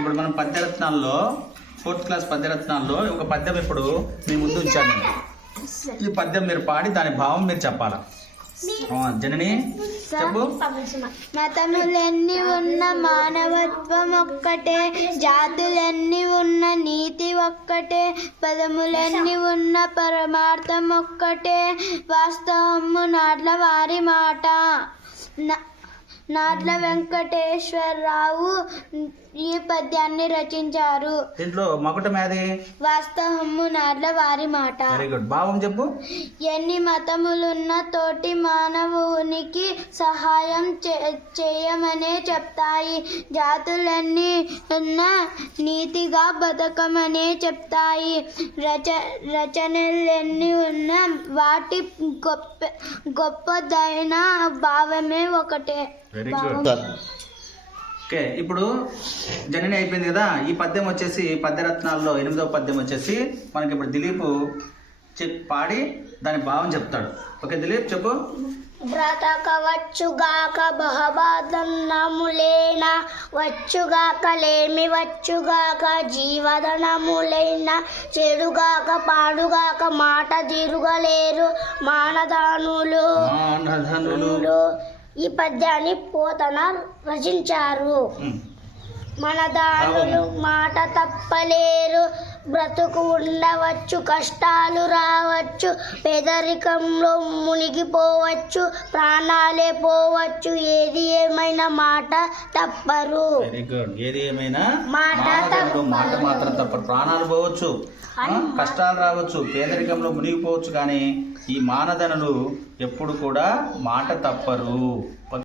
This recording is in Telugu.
ఇప్పుడు మనం పద్యరత్నాల్లో 4th క్లాస్ పద్యరత్నాల్లో ఒక పద్యం ఇప్పుడు మీ ముందు ఉంచాను నేను. ఈ పద్యం మీరు పాడి దాని భావం మీరు చెప్పాలా. జనని చెప్పు. మతములెన్ని ఉన్న మానవత్వం ఒక్కటే, జాతులెన్ని ఉన్న నీతి ఒక్కటే, పదములెన్ని ఉన్న పరమార్థం ఒక్కటే, వాస్తవము నాట్ల వారి మాట. నాట్ల వెంకటేశ్వరరావు ఈ పద్యాన్ని రచించారు. దీంట్లో మకుటమేది? వాస్తవము నాట్ల వారి మాట. Very good. భావం చెప్పు. ఎన్ని మతములున్న తోటి మానవునికి సహాయం చేయమనే చెప్తాయి, జాతులన్నీ ఉన్న నీతిగా బతకమనే చెప్తాయి, రచనలెన్ని ఉన్న వాటి గొప్పదైన భావమే ఒకటే. Very good. ఓకే, ఇప్పుడు జనని అయిపోయింది కదా. ఈ పద్యం వచ్చేసి పద్యరత్నాల్లో 8వ పద్యం వచ్చేసి మనకి ఇప్పుడు దిలీప్ పాడి దాని భావం చెప్తాడు. ఓకే దిలీప్ చెప్పు. బ్రతకవచ్చుగాక బహబాధనములేన, వచ్చుగాక లేమి వచ్చుగాక జీవధనములైన, చెడుగాక పాడుగాక మాట తిరుగలేరు మానదానులు. ఈ పద్యాన్ని పోతన రచించారు. మనదానులు మాట తప్పలేరు, బ్రతుకు ఉండవచ్చు, కష్టాలు రావచ్చు, పేదరికంలో మునిగిపోవచ్చు, ప్రాణాలే పోవచ్చు, ఏది ఏమైనా మాట తప్పరు. Very good. ఏది ఏమైనా మాట మాత్రం తప్పరు. ప్రాణాలు పోవచ్చు, కష్టాలు రావచ్చు, పేదరికంలో మునిగిపోవచ్చు, కానీ ఈ మానధనులు ఎప్పుడు కూడా మాట తప్పరు.